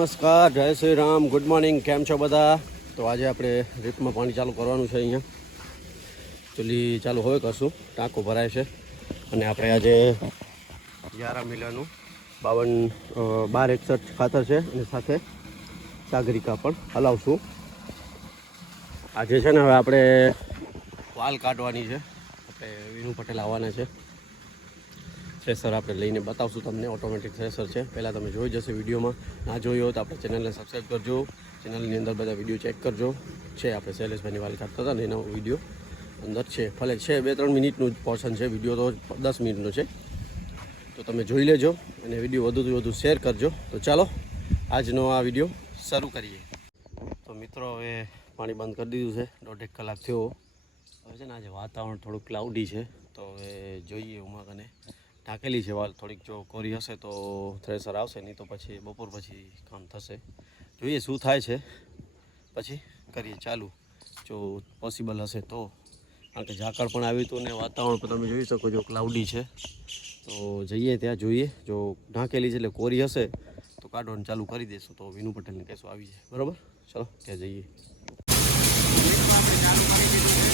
નમસ્કાર, જય Shri Ram, good morning. કેમ છો બધા? તો આજે આપણે રીપમાં પાણી ચાલુ કરવાનું છે. અહીંયા ચૂલી ચાલુ હવે કરશું, ટાંકો ભરાય છે. અને આપણે આજે 11 મિલાનું 1261 ખાતર છે અને સાથે સાગરિકા પણ હલાવશું. આજે છે ને હવે આપણે વાલ કાઢવાની છે. આપણે વિનુ પટેલ આવવાના છે. થ્રેસર આપણે લઈને બતાવશું તમને. ઓટોમેટિક થ્રેસર છે. પહેલાં તમે જોઈ જશે વિડીયોમાં. ના જોયું હોય તો આપણે ચેનલને સબસ્ક્રાઈબ કરજો. ચેનલની અંદર બધા વિડીયો ચેક કરજો. છે આપણે શૈલેષભાઈની વાલ કાઢતા હતા ને એનો વિડીયો અંદર છે. ભલે છે 2-3 મિનિટનું પોર્શન છે, વિડીયો તો 10 મિનિટનો છે. તો તમે જોઈ લેજો અને વિડીયો વધુથી વધુ શેર કરજો. તો ચાલો આજનો આ વિડીયો શરૂ કરીએ. તો મિત્રો હવે પાણી બંધ કરી દીધું છે. 1.5 કલાક થયો. હવે છે ને આજે વાતાવરણ થોડુંક ક્લાઉડી છે. તો હવે જોઈએ ઉમા કને ઢાંકેલી છે વાલ. થોડીક જો કોરી હશે તો થ્રેસર આવશે, નહીં તો પછી બપોર પછી કામ થશે. જોઈએ શું થાય છે, પછી કરીએ ચાલુ જો પોસિબલ હશે તો. કારણ કે ઝાકળ પણ આવ્યું હતું ને વાતાવરણ પણ તમે જોઈ શકો છો ક્લાઉડી છે. તો જઈએ ત્યાં જોઈએ. જો ઢાંકેલી છે એટલે કોરી હશે તો કાઢવાનું ચાલુ કરી દઈશું. તો વિનુ પટેલને કહેશું આવી જાય. બરાબર, ચલો ત્યાં જઈએ. આપણે ચાલુ કરી દીધું છે.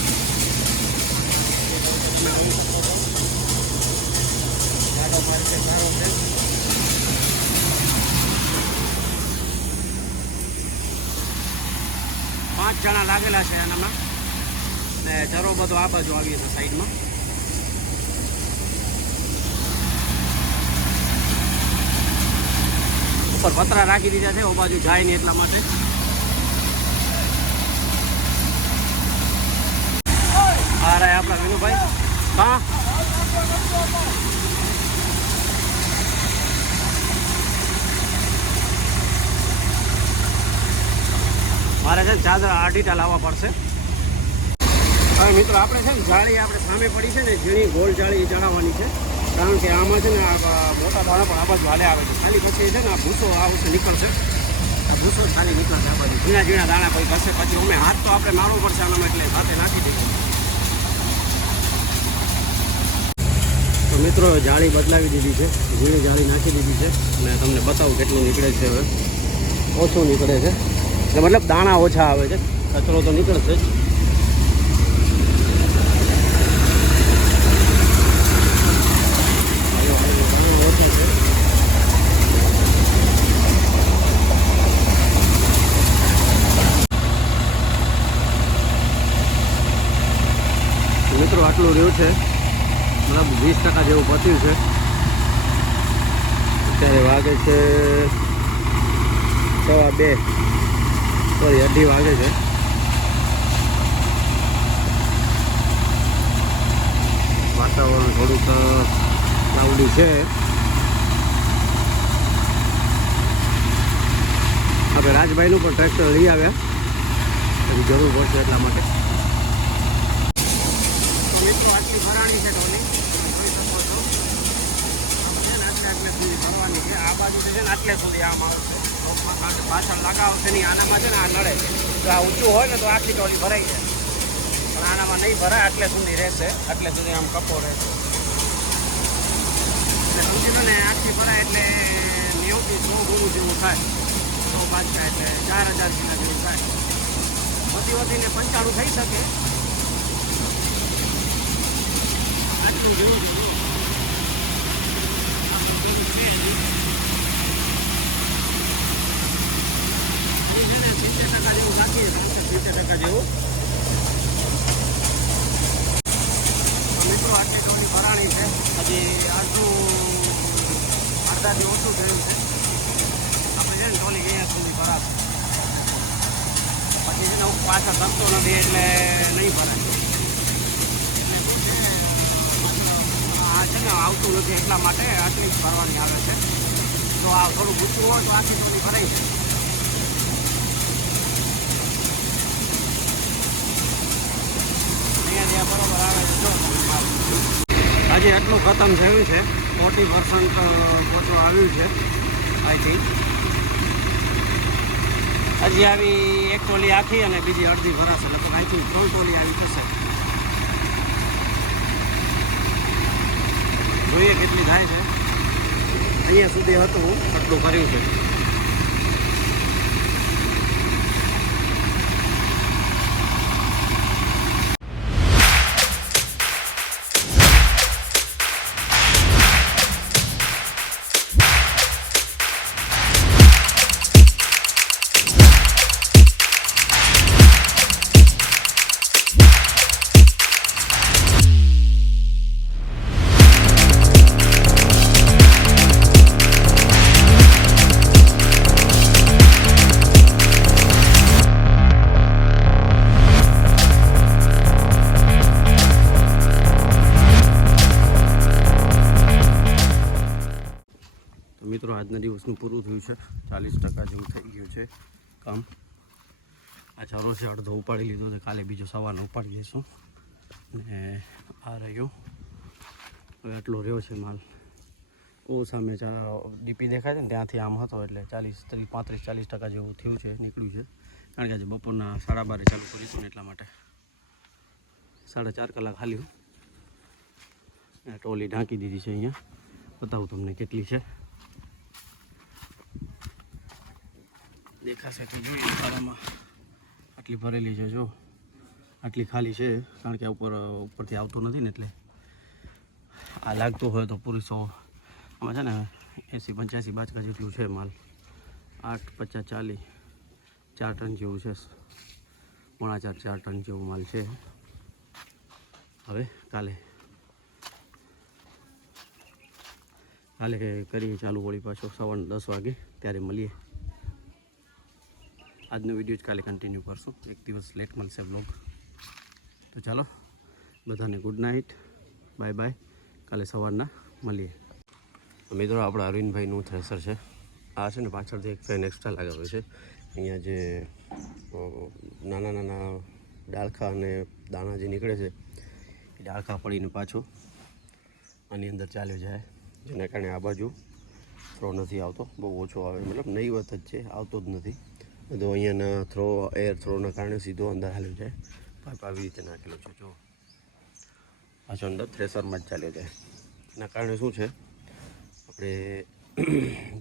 5 જણા લાગેલા છે એનામાં ને જરો બધો આ બાજુ આવી છે સાઈડમાં. ઉપર પતરા રાખી દીધા છે, ઓ બાજુ જાય નહીં એટલા માટે. આ રહ્યા આપણા વિનુભાઈ. હા મારે છે ને ચાદર 8 ઈંટા લાવવા પડશે. હવે મિત્રો આપણે છે ને જાળી આપણે સામે પડી છે ને ઝીણી ગોળ જાળી ચડાવવાની છે. કારણ કે આમાં છે ને આ મોટા દાણા પણ આ બાજુ હાલે આવે છે. ખાલી પછી છે ને આ ભૂસો આવશે નીકળશે. આ ભૂસો ખાલી નીકળશે આ બાજુ. ઝીણા ઝીણા દાણા કોઈ કરશે પછી અમે હાથ તો આપણે મારવો પડશે આનામાં, એટલે સાથે નાખી દઈશું. તો મિત્રો જાળી બદલાવી દીધી છે, ઝીણી જાળી નાખી દીધી છે. અને તમને બતાવું કેટલું નીકળે છે. હવે ઓછું નીકળે છે, મતલબ દાણા ઓછા આવે છે. કચરો તો નીકળશે જ. મિત્રો આટલું રહ્યું છે, મતલબ 20% જેવું પત્યું છે. અત્યારે વાગે છે 2:15, સોરી 2:30 વાગે છે. વાતાવરણ થોડુંક ક્લાઉડી છે. આપણે રાજભાઈનું પણ ટ્રેક્ટર લઈ આવ્યા, એની જરૂર પડશે એટલા માટે. મિત્રો આટલી ભરાણી છે ટોલી, જોઈ શકો છો. આટલે સુધી ભરવાની છે. આ બાજુ છે ને આટલે સુધી આમ આવશે. પાછળ લગાવશે નહીં. આનામાં છે ને આ નડે. જો આ ઊંચું હોય ને તો આટલી ટોલી ભરાઈ જાય, પણ આનામાં નહીં ભરાય. આટલે સુધી રહેશે, આટલે સુધી આમ કપો રહેશે. એટલે સમજી લો ને આટલી ભરાય એટલે 90 થી 100 ગુણું જેવું થાય. 100 પાછા એટલે 4000 કિલો જેવું થાય. વધી વધીને 95 થઈ શકે. આટલું જેવું છે. ને 70% જેવું રાખીએ, 70% જેવું. મિત્રો આટલી ટોલી ભરાણી છે. હજી અડધાથી ઓછું થયું છે. આપણે છે ને ટોલી અહીંયા સુધી ભરાશે. પછી છે ને પાછળ ધમતો નથી એટલે નહીં ભરાય. આ છે ને આવતું નથી એટલા માટે આટલી જ ભરવાની આવે છે. તો આ થોડું ઊંચું હોય તો આટલી ટોલી ભરાઈ છે. બરોબર આવે છે. આજે આટલું ખતમ થયું છે. 40% કોચો આવ્યું છે આઈ થિંક. હજી આવી એક ટોલી આખી અને બીજી અડધી ભરાશે. લગભગ આઈ થિંક 3 ટોલી આવી જશે. જોઈએ કેટલી થાય છે. અહીંયા સુધી હતું આટલું કર્યું છે. મિત્રો આજના દિવસનું પૂરું થયું છે, 40% જેવું થઈ ગયું છે કામ. આ ચાલો છે અડધો ઉપાડી લીધો છે, કાલે બીજો સવારનો ઉપાડી દઈશું. અને આ રહ્યો હવે આટલો રહ્યો છે માલ. ઓ સામે ડીપી દેખાય છે ને ત્યાંથી આમ હતો એટલે 35-40% જેવું થયું છે, નીકળ્યું છે. કારણ કે આજે બપોરના 12:30 ચાલુ કર્યું હતું ને એટલા માટે 4.5 કલાક હાલ્યું. ટોલી ઢાંકી દીધી છે. અહીંયા બતાવું તમને કેટલી છે, દેખાશે તો જોઈએ. તારામાં આટલી ભરેલી છે, જો આટલી ખાલી છે. કારણ કે ઉપરથી આવતું નથી ને એટલે આ લાગતું હોય તો પૂરી 100 આમાં છે ને 80-85 બાચકા જેટલું છે માલ. 8-50-40 4 ટન જેવું છે, 4.5 ટન જેવું માલ છે. હવે કાલે કરીએ ચાલુ વળી પાછો 10:15 વાગે, ત્યારે મળીએ. આજનો વિડીયો જ કાલે કન્ટિન્યુ કરશું, એક દિવસ લેટ મળશે બ્લોગ. તો ચાલો બધાને ગુડ નાઇટ, બાય બાય, કાલે સવારના મળીએ. મિત્રો આપણા અરવિંદભાઈનું થ્રેસર છે. આ છે ને પાછળથી એક ફેન એક્સ્ટ્રા લગાવ્યો છે. અહીંયા જે નાના નાના ડાળખા અને દાણા જે નીકળે છે એ ડાળખા પડીને પાછો આની અંદર ચાલ્યો જાય, જેના કારણે આ બાજુ થ્રો નથી આવતો, બહુ ઓછો આવે. મતલબ નહીવત જ છે, આવતો જ નથી. બધો અહીંયાના એર થ્રોના કારણે સીધો અંદર હાલ્યો જાય. પાઇપ આવી રીતે નાખેલો છે, જો પાછો અંદર થ્રેસરમાં જ ચાલ્યો જાય. એના કારણે શું છે, આપણે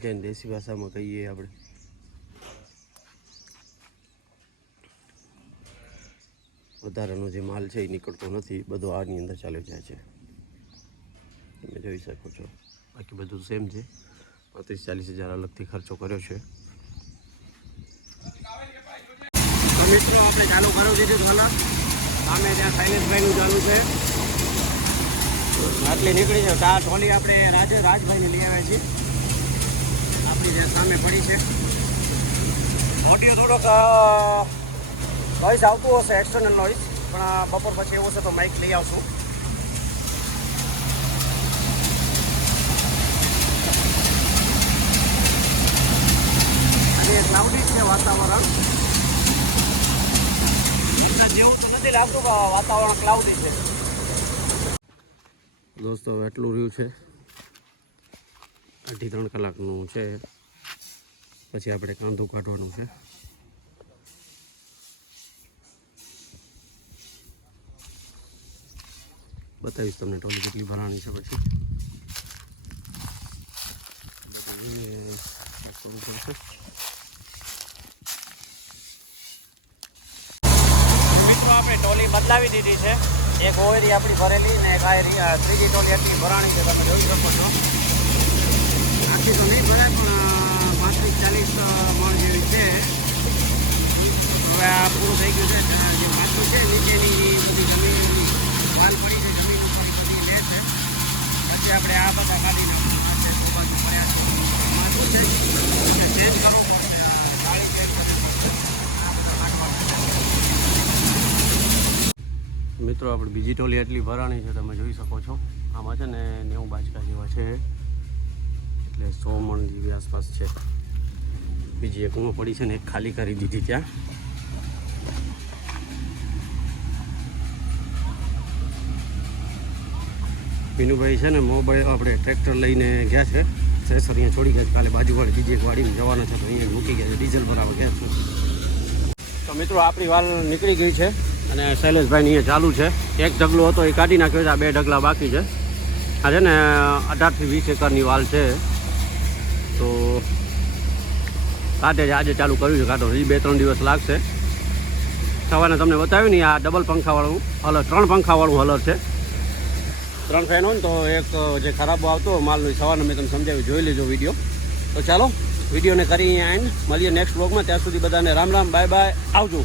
જે દેશી ભાષામાં કહીએ આપણે વધારાનો જે માલ છે એ નીકળતો નથી, બધો આની અંદર ચાલ્યો જાય છે. તમે જોઈ શકો છો. બાકી બધું સેમ છે. 35-40 હજાર અલગથી ખર્ચો કર્યો છે. મિત્રો આપણે ચાલુ કરી દીધું હાલત. સામે ત્યાં શૈલેષભાઈનું ચાલુ છે. આટલી નીકળી છે. આ ટ્રોલી આપણે રાજભાઈને લઈ આવ્યા છીએ. આપણી ત્યાં સામે પડી છે. ઓડિયો થોડોક નોઈઝ આવતું હશે, એક્સટર્નલ નોઈઝ, પણ બપોર પછી એવું છે તો માઇક લઈ આવશું. અને ક્લાઉડી છે વાતાવરણ, જેવું તો નથી લાગતું, વાતાવરણ ક્લાઉડી છે. દોસ્તો એટલું રહ્યું છે, 2.5-3 કલાકનું છે. પછી આપણે કાંદું કાઢવાનું છે. બતાવીશ તમને ટોલી કેટલી ભરાણી છે. પછી આપણે ટોલી બદલાવી દીધી છે. એક ઓયરી આપણી ભરેલી ને એક ત્રીજી ટોલી એટલી ભરાણી છે, તમે જોઈ શકો છો. આખી તો નહીં ભરાય પણ 35-40 મણ જેવી છે. હવે આ પૂરું થઈ ગયું છે. જે પાછું છે નીચેની બધી જમીન માલ પડી છે, જમીન ઉપર બધી લે છે. પછી આપણે આ બધા કાઢી નાખવું બાજુ પડ્યા માથું છે, ચેન્જ કરવું પડશે. ગાડી ચેન્જ મિત્રો આપણે બીજી ટોલી એટલી ભરાણી છે, તમે જોઈ શકો છો. આમાં છે ને 90 બાચકા જેવા છે, એટલે 100 મણ જેવી આસપાસ છે. બીજી એક ઊંઘ પડી છે ને એક ખાલી કરી દીધી ત્યાં. વિનુભાઈ છે ને મોબાઈલ આપણે ટ્રેક્ટર લઈને ગયા છે, થ્રેસર અહીંયા છોડી ગયા છે. કાલે બાજુવાળી બીજી એક વાડીમાં જવાના છે તો અહીંયા મૂકી ગયા છે, ડીઝલ ભરાવા ગયા છે. તો મિત્રો આપણી વાલ નીકળી ગઈ છે અને શૈલેષભાઈની અહીંયા ચાલુ છે. એક ઢગલો હતો એ કાઢી નાખ્યો છે, આ 2 ઢગલા બાકી છે. આ છે ને 18-20 એકરની વાલ છે, તો કાઢે છે. આજે ચાલુ કર્યું છે કાઢો, હજી 2-3 દિવસ લાગશે. સવારે તમને બતાવ્યું ને આ ડબલ પંખાવાળું હલર, 3 પંખાવાળું હલર છે. 3 ફેન હોય ને તો એક જે ખરાબો આવતો માલનો સવારનો મેં તમને સમજાવ્યું, જોઈ લેજો વિડીયો. તો ચાલો વિડીયોને કરી અહીંયા આવીને મળીએ નેક્સ્ટ બ્લોગમાં. ત્યાં સુધી બધાને રામ રામ, બાય બાય, આવજો.